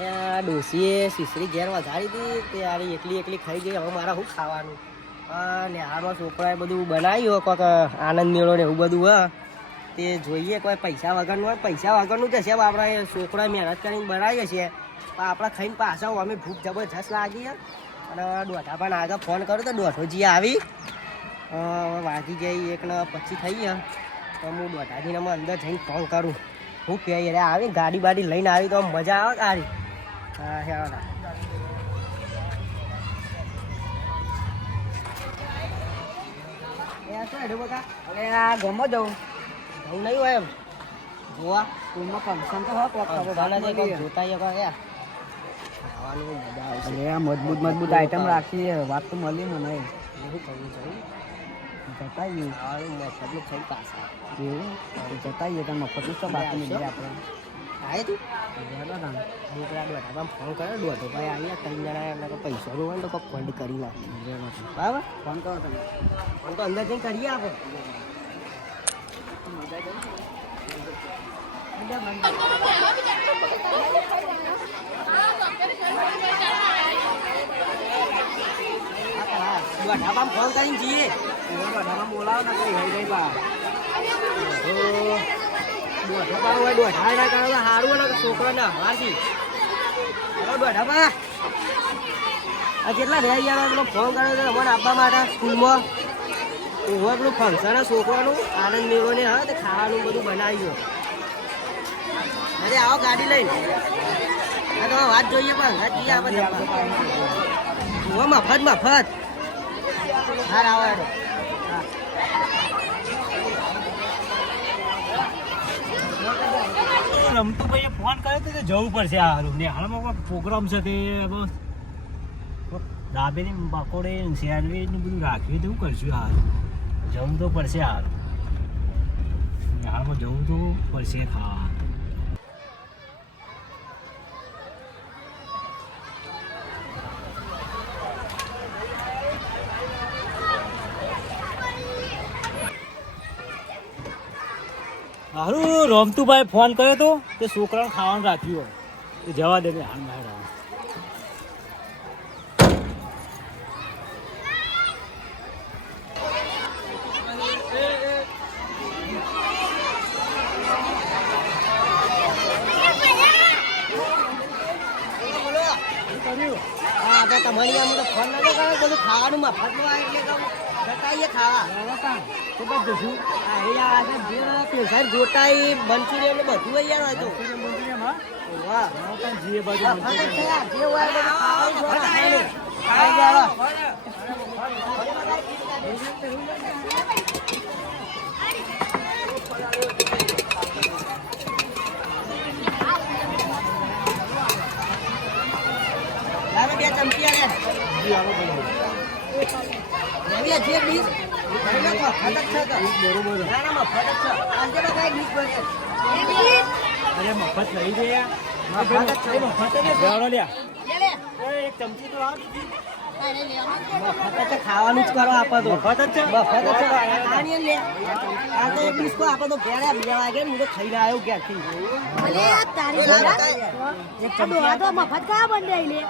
ડોસીએ સીસરી ઘેર વધારી હતી તે આરી એકલી એકલી ખાઈ ગઈ. હવે મારે શું ખાવાનું? અને આમાં છોકરાએ બધું બનાવ્યું કોઈક આનંદ મેળો ને એવું બધું, હા. તે જોઈએ કોઈ પૈસા વગરનું હોય, પૈસા વગરનું છે આપણે છોકરા મહેનત કરીને બનાવીએ છીએ. પણ આપણે ખાઈને પાછા અમે ભૂખ જબરજસ્ત લાગી અને દોઢા પણ આગળ ફોન કર્યો તો દોઢોજી આવી. વાગી ગઈ એકને પછી થઈ ગયા તો હું દોઢાજીને અંદર જઈને ફોન કરું. હું કહે યાર આવી ગાડી બાડી લઈને આવી તો મજા આવે તારી હા હેડા એ આ શું હેડું બકા અરે આ ગમો જવું જવું નહીં હોય એમ જોવા સ્કૂલમાં ફંક્શન તો હોય કોક તો બધાને જે મળીએ. કંઈક જોતા હોય કંઈક યાર ખાવાનું મજા આવશે અરે આ મજબૂત મજબૂત આઈટમ રાખી છે. વાત તો મળી મને એવું કરવું જોઈએ જતાઈએ ખાવાનું મફતનું ખાઈ પાછા એવું તો જતાઈએ તો મફતનું તો બાકી નહીં આપણે આવે તું હેડો તાણ. દીકરા દોઢામાં ફોન કર્યો, દોઢો ભાઈ આવ્યા ત્રણ જણા એમને કોઈ પૈસાનું હોય ને તો ફંડ કરી નાખે. જે વાત. બરાબર? ફોન કરો તમે. ફોન તો અંદર જઈને કરીએ આપણે દોઢામાં ફોન કરીને જઈએ. બધામાં બોલાવો ને કઈ હઈ દોઢા હોય દોઢા સારું ને છોકરાને દોઢાબા આ કેટલા રહ્યા યાર પેલો ફોન આપવા માટે સ્કૂલમાં પેલું ફંક્શન છોકરાનું આનંદ મેળો ને હા તે? ખાવાનું બધું બનાવ્યું અરે આવો ગાડી લઈને તો વાત જોઈએ પણ હા જઈએ આપણે મફત મફત હા આવો હેડો હા રમતુભાઈએ ફોન કર્યો તો કે જવું પડશે આ હારું. ને હાલમાં કોઈ પ્રોગ્રામ છે તે દાબેલી પકોડી સેન્ડવીચ બધું રાખ્યું તો કરશું હાલ જવું તો પડશે ને હાલમાં જવું તો પડશે ખાવા હારું રમતુભાઈ ફોન કર્યો તો તે છોકરાને ખાવાનું રાખ્યું હોય. તો જવા દે હાલ બહાર તમારી આમ તો ફોન નતો કર્યો બધું ખાવાનું મફતનું આવે એટલે કહું જતાઈએ ખાવા તો બસ જશું હા એ આ છે જે પેશાબ ગોટાઈ મંચુરિયન ને બધું અહીંયા હોય તો વાહ જીએ બાજુ મફત જ છે આ. જે હોય એ બધું ખાવાનું જોવા ખાવાનું. ખાઈ ગયા લાવે બે ચમચી આલે. લેવી જે મફત લઈ ગયા એક ચમચી તો આવ ખાવાનું જ કરો આપો તો. મફત જ છે? મફત જ છે. લે. આ તો એક આપો તો ઘેરે બીજા વાગે. હું તો ખાઈને આવ્યો ક્યાંથી? ભલે તારી ઘોડા આ તો મફત ખાવા બંધ લે.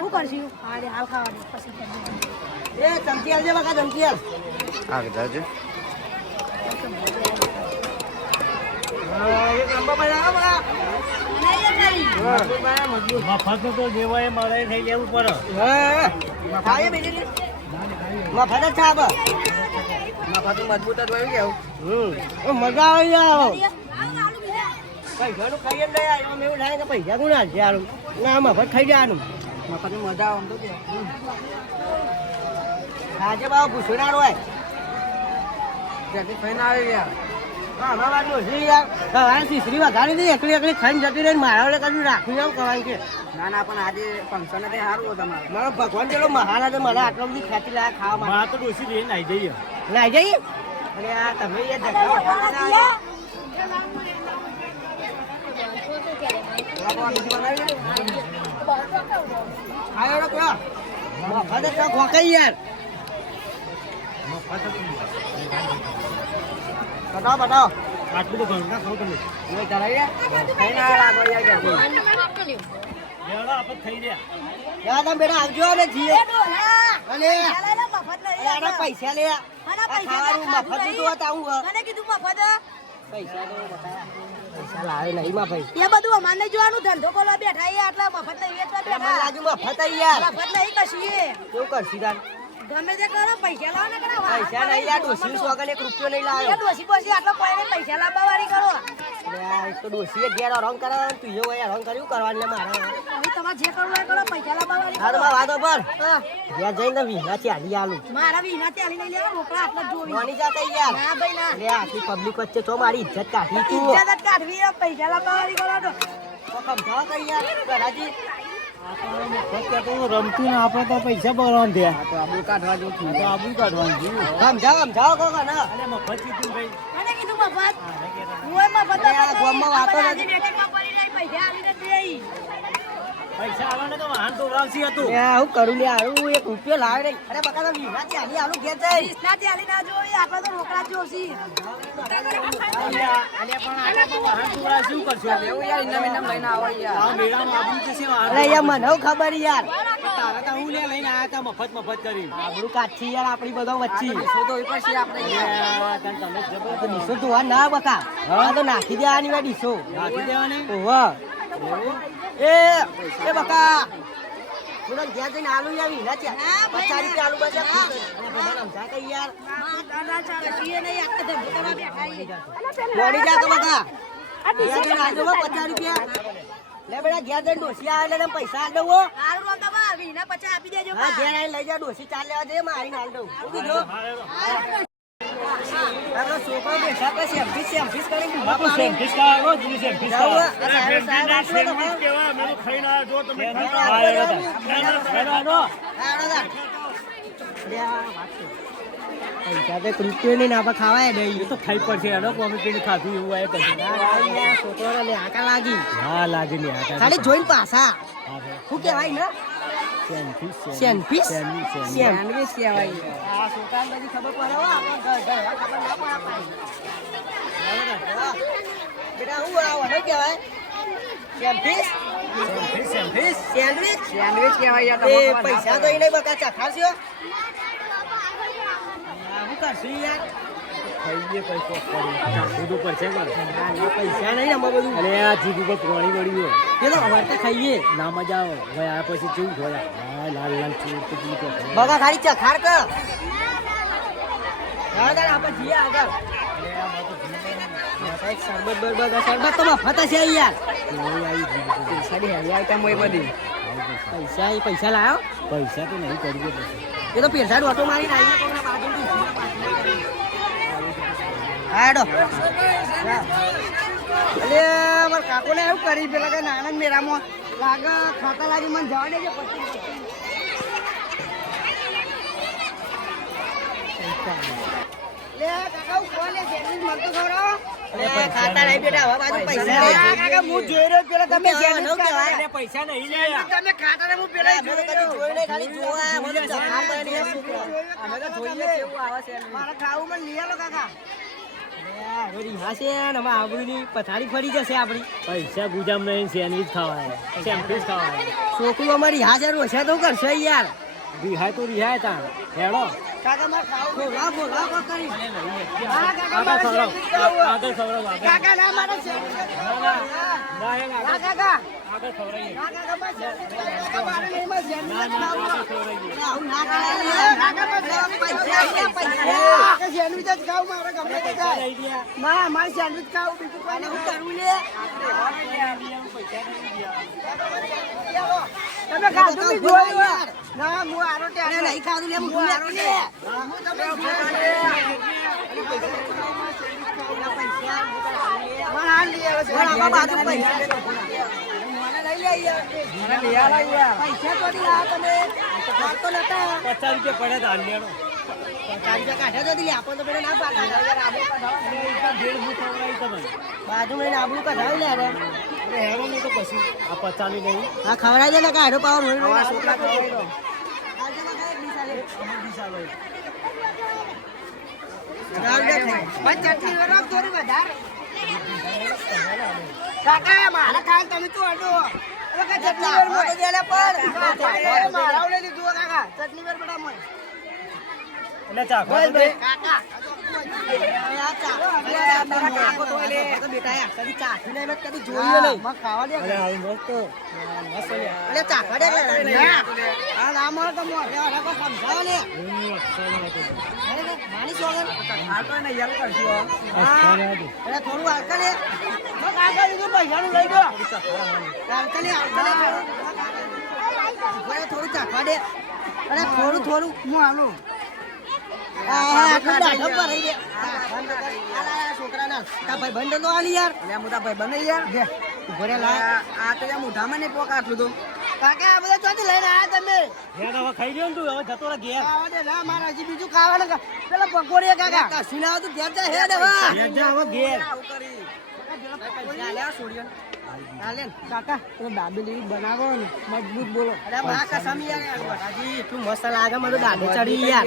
શું કરશું? હા હાલ ખાવા પછી. એ ચમચી આલજે બકા ચમચી આલ. એક બકા. મફત તો જેવાય મળે થઈ લેવું પડે બીજી મફત જ આપો. મજબૂત જ હોય કેવું મજા આવી જાય પૈસાનું ખાઈએ લઈ આવ્યો. એવું લાગે પૈસા કોણ હાલશે હારું? ના મફત ખાઈ જવાનું મફત મજા આવે આમ તો કે આજે બાબા પૂછનાર હોય. જતી ખાઈને આવી ગયા. યાર ભગવાન પેલો મહારાજ મને આટલો બધી ખેતી લાયા ખાવા માટે. તો ડોસી આવી જઈએ. લાઈ જઈએ? અને આ તમે એ જગ્યા વખાણતા બતાવો બતાવો. આટલું તો ઘરના ખાવ તમે. નહીં ચલાવીએ? ખાઈને આવ્યા લાગો યાર ખાઈ બેટા આવજો અને જીએ. એ નહીં અરે પૈસા લે. ખાધું મફત તો હતા મને કીધું મફત. પૈસા તો પૈસા લાવે નહીં માં ભાઈ. એ બધું અમારે નહીં જોવાનું ધંધો ખોલવા બેઠા એ આટલા મફત નહીં વેચવા બેઠા. લાગ્યું મફત આઈ યાર. મફત નહીં કશું. એ. કેવું કરશી તાર ગમે તે કરો પૈસા લાવો ને કરા પૈસા નહીં યાર ડોસી સોગન એક રૂપિયો નહીં લાવ્યો. ડોસી પછી આટલો કોઈ પૈસા લાવવા વાળી કરો એક તો ડોસીએ ઘેર રંગ કરે તું તું એવો રંગ કર્યું કરવાનું મારે. હવે તમારે જે કરવું એ કરો પૈસા લાવવા વાળી હા તો વાતો પર. ઘેર જઈને વિના ચાલી આલું. મારા વિના ચાલી નહીં લેવા મોકળા આટલા જોવી. મોની જાતે યાર. ના ભાઈ ના. લે આટલી પબ્લિક વચ્ચે તો મારી ઇજ્જત કાઢી તું. ઇજ્જત કાઢવી પૈસા લાવવા વાળી કરો તો. કમ કઈ યાર ગરાજી રમતું ને આપણે તો પૈસા ભરવાનું છે આબુ કાઢવાનું છે. તો આબુ કાઢવાનું છે. સમજાવો સમજાવો કોકો ના અરે મફત કીધું ભાઈ મને કીધું મફત હું મફત ગામમાં વાતો નથી. પૈસા પૈસા આવવાના તો વાહન તો ઉડાવશી હતું લે હું કરું? લે હારું એક રૂપિયો લાવે અરે બકા તો આલું ઘેર ના જોઈ આપણે તો રોકડા જ જોશી. આવો ખબર યાર. હું લે લઈને આયા તા મફત મફત કરી આપણું કાઠી યાર આપણી બધો વચ્ચી. તો આપણે ડીસો ધોવા ના બકા. હા? તો નાખી દેવાની ડીસો નાખી દેવાની? ઓહો. એ એ બકા. થોડા ઘેર જઈને આલુ યાર વિના ચા પચાસ રૂપિયા આલુ બચે સમજા કઈ યાર. જા તો બકા. ઘેર જઈને પચાસ રૂપિયા? લે બેટા ઘેર જઈને ડોસી આવે એટલે પૈસા આલ દઉં હો. ઘેર આવીને લઈ જા ડોસી ચાલ લેવા મારી આલ દઉં. નહીં ને આપણે ખાવાય નહીં તો ખાઈ પડશે એનો કોમી પીને ખાધું એવું આવે પછી ના, આવી ગયા, છોકરોને લે, આકા લાગી હા લાગે ને ખાલી જોઈને પાછા. શું કેવાય ને. સેન્ડવીચ? કહેવાય આ છોકરાને બધી ખબર પડે હો, આપણને ઘર- ઘરમાં ખબર ના પડે બેટા હું આ વડો કહેવાય સેન્ડવીચ? પૈસા તો. એને બકા ચખાડશો શું કરશું યાર ખાઈએ પૈસો ને. ના, ના, પૈસા નહીં આમાં બધું. અરે આ જીભ ઉપર પ્રોણી વળી હોય. એ તો ખાઈએ. ના મજા આવે. આ પછી કેવું હા લાલ લાલ ચૂર તો ખાય. બગા ખાલી ચખાડ કર. હા આપણે જઈએ આગળ. શરબત બરબત શરબત તો મફત હશે યાર ઓય આવી જીભ ઉપર. પૈસાની હેરી આઈટમ હોય બધી. પૈસા પૈસા લાયો? પૈસા તો નહીં કરી દે એ તો પેરસાડ ઓટો મારી આવીને હા હેડો. એટલે મારા કાકોને એવું કરી પેલા કે નાના મેરામાં લાગે ખાતા લાગી મને જવા દેજો પછી. પૈસા નહીં. તમે ખાતા. હું પેલા આવે મારે ખાવું મને લઈ આલો કાકા. છોકરું અમારી હાજર રોશે તો કરશે યાર. રિહાય તો રિહાય તા હેડો. Sandwich જ ખાવું. મારે ગમે તે થાય. ના મારે sandwich ખાવું બીજું કોઈ નહીં. કરવું લે? તમે ખાધું જોયું યાર. ના હું આરો ટેસ્ટ નહીં ખાધું લે હું તું આરો લે હું તમે પૈસા. તો નહીં લાયા તમે. તો નતા. પચાસ રૂપિયા પડ્યા તા કાઢ્યા તો દી આપણને તો પેલા ના પાડતા. ભેળ હું ખવડાવી તમને બાજુ મેં આબુ કઢાવી લે રે અરે હેડો નહીં તો પછી આ પચાસની નહીં હા ખવડાવી દે ને કાઢો પાવ રોઈ રોઈ આવા છોકરા ખવડાવી દો. કાકા. તમે તો અડો એટલે તો દે. થોડું ચાખવા દે અરે થોડું થોડું. હું આલું છોકરાના તા ભાઈ બંધ તો આલી યાર દે, ઊભો રે લા. કાકા આ બધા ચોથી આયા તમે તું મારે હજી બીજું ખાવાનું પેલા પકોડી કાકા કશું આવતું ઘેર જા હેડ હવે ઘેર. કાકા મજબૂત બોલો અરે કસમ યાર હાજી એટલું મસ્ત લાગે મને દાઢે ચડી યાર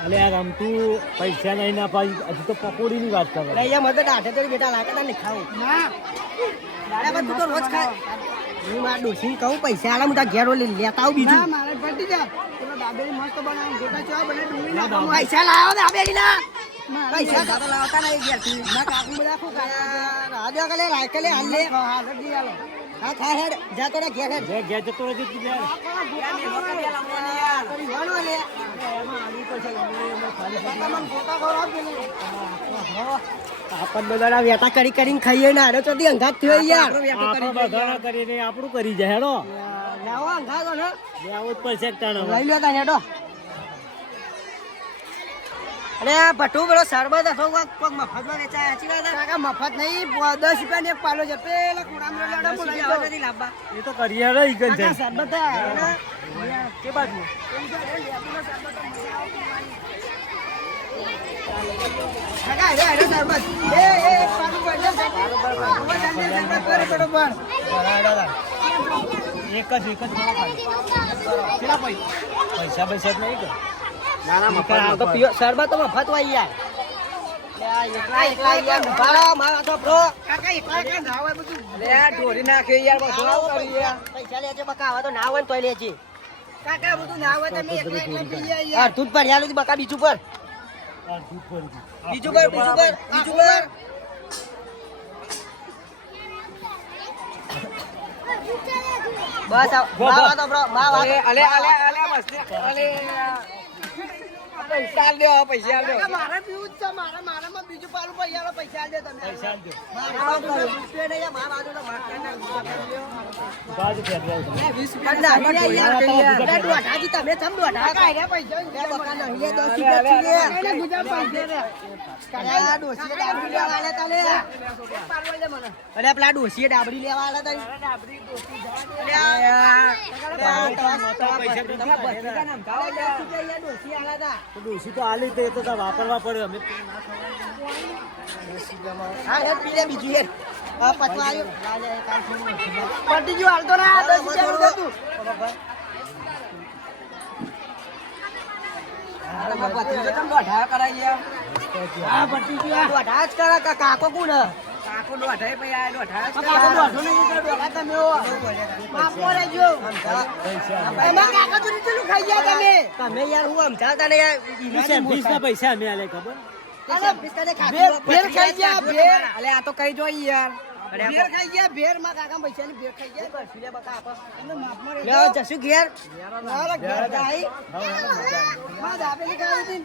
અલે યાર આમ તું પૈસા નહીં ના પાઈ હજુ તો પકોડી ની વાત કરે અરે યાર મને તો દાઢે ચડી બેટા લાગે તને ખાવું ના અરે પણ તું તો રોજ ખાય હું મારા ડોસી કહું પૈસા આલા હું ઘેરો લઈ લેતા આવ બીજું મારે પટી જા પેલો દાબેલી મસ્ત બનાવ ગોટા ચા બને ડુંગળી ના પૈસા લાવો દાબેલી ના પૈસા તો લાવતા નહીં ઘેરથી ના કાકુ બધા ખુ ખાયા રાજા કલે રાયકલે દી આલો હા ખા હેડ જા તો ઘેર હેડ ઘેર જતો રહે છે યાર આપણ બધાના વેટા કરી કરીને ખાઈએ ને હારે તો અંઘાત થયો યાર. આપણે બધાના કરીને આપણું કરી જાય હેડો. લાવો અંઘાતો ને બે જ પડશે. લઈ લો તા હેડો. અરે આ ભટ્ટુ પેલો શરબત હતો કોક કોક મફતમાં વેચાય. સાચી વાત કાકા મફત નહીં દસ રૂપિયા ને એક પાલો છે. પેલા કુડામ નથી લાવવા. એ તો કરી હેડો ઈ કન છે શરબત કે બાજુ? કાકા, હેડો, હેડો શરબત. એ, એ, એક પાલું ભરી શરબત. શરબત ભરે બરોબર. એક જ એક જ થોડો ખાલી. કેટલા પૈસા પૈસા પૈસા જ નહીં કે? આ તો પીઓ- શરબત તો મફત હોય યાર એકલા એકલા યાર ઊભા મારા તો બ્રો. કાકા, એકલા એકલા ના હોય બધું. પૈસા લેજે બકા, આવા તો ના હોય ને તોય લેજે. કાકા, બધું ના હોય તમે એકલા એકલા પીએ યાર. અડધું જ ભર્યા બકા, બીજું પર. બીજું પર, બીજું પર, બીજું પર. બસ, આ- બો, બા બો. વાતો બ્રો, બા વાતો. કાકા, મારે પીવું જ છે, મારે- મારે માં બીજું પાલું પૈસા આલો, પૈસા દે તમે. પૈસા આપજો. મારામાં તો રૂપિયો નહીં, મારા ભાગ બાજુ જાવ તમે. ના, યાર, યાર, યાર. યાર, દોઢાજી તમે ચમ દોઢા? બે બકા નહીં, દસ રૂપિયા થી લે. અરે, આ ડાબરી લેવા આલ્યા તા અરે, પેલા ડોશીએ ડાબરી લેવા આલ્યા તા. અરે, આ- અરે, આ તમારા- તમારા તમારા નામ રૂપિયા યાર ડોશીએ આલ્યા તા. તો તો આલી તે તો વાપરવા પડે અમે હા, હેડ, પી લે બીજું હેડ. હા, પચવા આવ્યો. લા, લે, કાલ થોડું. પટી ગયું, હાલ તો ના, દસ રૂપિયાનું હતું. હા, પટી ગયું. દોઢા જ કરે, કા- કાકો કોણ હે? કાકો દોઢો નહીં, તો દોઢા તમે હો. માફમાં રહેજો. એમાં કાકા તો નીચેનું ખાઈ ગયા તમે. તમે યાર હું સમજાવતા નહીં યાર. વીસ વીસ ના પૈસા અમે આલે ખબર અરે, બિસ્કિટે ખાધું. ભેર ખાઈ ગયા, ભેર. ભેર ખાઈ ગયા, ભેર. માં કાકા પૈસાની ભેર ખાઈ ગયા. બસ, બકા આપો. લે, જશું ઘેર. હાલો, ઘેર જાય. માં દાબેલી ખાવી હતી.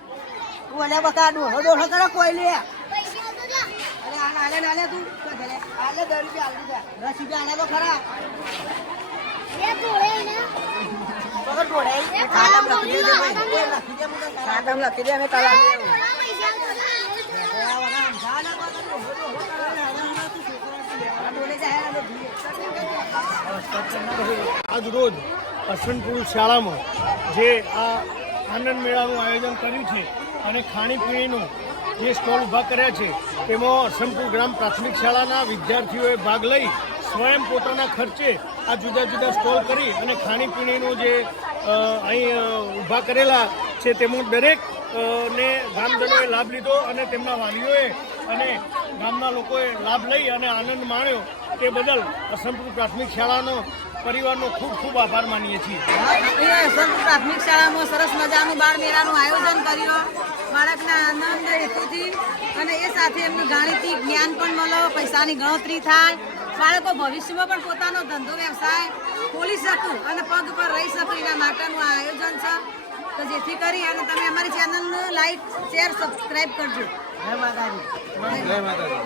તું બકા, ડોહો ડોહો કરે કોઈ લે. અરે, તું. રૂપિયા જા. રૂપિયા તો ખરા. ખાતામાં લખી ભાઈ. લખી દે. ખાતામાં લખી દે, અમે આજ રોજ અસનપુર શાળામાં જે આ આનંદ મેળાનું આયોજન કર્યું છે અને ખાણીપીણીનું જે સ્ટોલ ઊભા કર્યા છે, તેમાં અસમપુર ગ્રામ પ્રાથમિક શાળાના વિદ્યાર્થીઓએ ભાગ લઈ સ્વયં પોતાના ખર્ચે આ જુદા જુદા સ્ટોલ કરી અને ખાણીપીણીનું જે અહીં ઊભા કરેલા છે તેમાં દરેક ને ગામજનોએ લાભ લીધો અને તેમના વાલીઓએ અને ગામના લોકોએ લાભ લઈ અને આનંદ માણ્યો તે બદલ અસમપુર પ્રાથમિક શાળાનો પરિવારનો ખૂબ ખૂબ આભાર માનીએ છીએ. પ્રાથમિક શાળામાં સરસ મજાનું બાળ મેળાનું આયોજન કર્યું. બાળકના આનંદ હેતુથી અને એ સાથે એમનું ગાણિતિક જ્ઞાન પણ મળો પૈસાની ગણતરી થાય. બાળકો ભવિષ્યમાં પણ પોતાનો ધંધો વ્યવસાય ખોલી શકું અને પગ પર રહી શકું એના માટેનું આ આયોજન છે. તો જેથી કરી અને તમે અમારી ચેનલને લાઈક શેર સબસ્ક્રાઈબ કરજો. જય માતાજી. જય માતાજી.